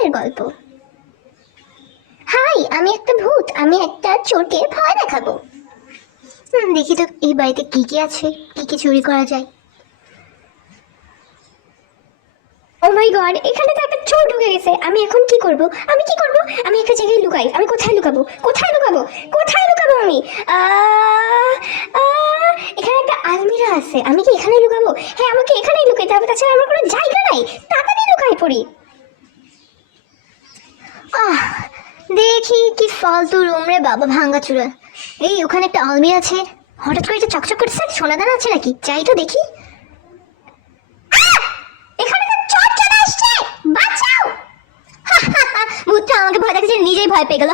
ভূতের গল্প। হাই, আমি একটা ভূত, আমি একটা চোরকে ভয় দেখাবো। দেখি তো এই বাড়িতে কি কি আছে, কি কি চুরি করা যায়। ও মাই গড, এখানে তো একটা চোর ঢুকে গেছে। আমি এখন কি করব? আমি কি করব? আমি একটা জায়গায় লুকাই। আমি কোথায় লুকাবো? কোথায় লুকাবো? কোথায় লুকাবো আমি? আহ, আহ, এখানে একটা আলমিরা আছে, আমি কি এখানে লুকাবো? হ্যাঁ, আমাকে এখানেই লুকাইতে হবে, তাছাড়া আমার কোনো জায়গা নাই। তাড়াতাড়ি লুকাই পড়ি। আহ, দেখি কি ফালতু রুম রে বাবা, ভাঙা চুরা। এই ওখানে একটা আলমিরা আছে, হঠাৎ করে এটা চকচক করছে, সোনাদানা আছে নাকি? যাই তো দেখি। এখানে তো চোর চলে আসছে, বাঁচাও! ভূতটা আমাকে ভয় দেখাচ্ছে, নিজেই ভয় পেয়ে গেল।